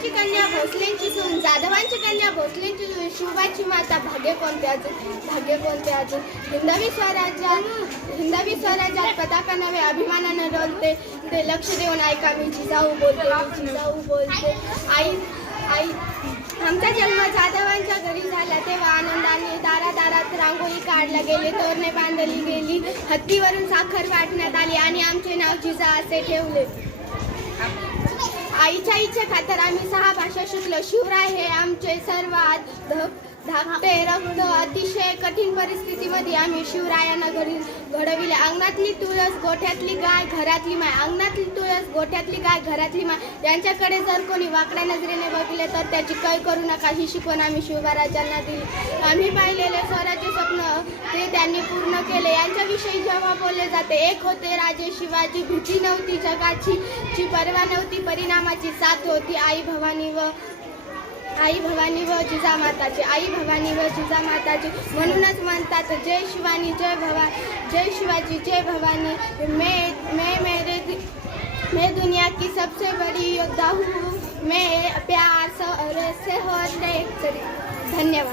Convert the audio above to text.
जाधवांची कन्या भोसलेंची सून जाधवांची कन्या भोसलेंची सून शिवबाची माता भाग्य कोणते अजून? भाग्य कोणते अजून? हिंदवी स्वराज्या हिंदवी स्वराज्यात पताका नवे अभिमानानं डोलते ते लक्ष देऊन ऐका मी जिजाऊ बोलते मी जिजाऊ बोलते. आई आई आमचा जन्म जाधवांच्या घरी झाला. तेव्हा आनंदाने दारादारात रांगोळी काढल्या गेली तोरणे बांधली गेली हत्तीवरून साखर वाटण्यात आली आणि आमचे नाव जिजा असे ठेवले. आईच्या इच्छे खातर आम्ही सहा भाषा शिकलो. शिवराय हे आमचे सर्वात धाकटे रक्त अतिशय कठीण परिस्थितीमध्ये आम्ही शिवरायांना घडी घडविले. अंगणातली तुळस गोठ्यातली गाय घरातली माय. अंगणातली तुळस गोठ्यातली गाय घरातली माय. यांच्याकडे जर कोणी वाकड्या नजरेने बघितले तर त्याची कै करू नका ही शिकवण आम्ही शिवराजांना दिली. आम्ही पाहिलेले स्वराज्य स्वप्न ते त्यांनी पूर्ण केले. यांच्याविषयी जेव्हा बोलले जाते एक होते राजे शिवाजी भीती नव्हती जगाची जी परवा नव्हती परिणामाची साथ होती आई भवानी व आई भवानी व जिजामाताची आई भवानी व जिजामाताची म्हणूनच म्हणतात जय शिवानी जय भवा जय शिवाजी जय भवानी. मे मे मेरे मैं दुनिया की सबसे बड़ी योद्धा हूँ। मैं प्यार से से हो धन्यवाद।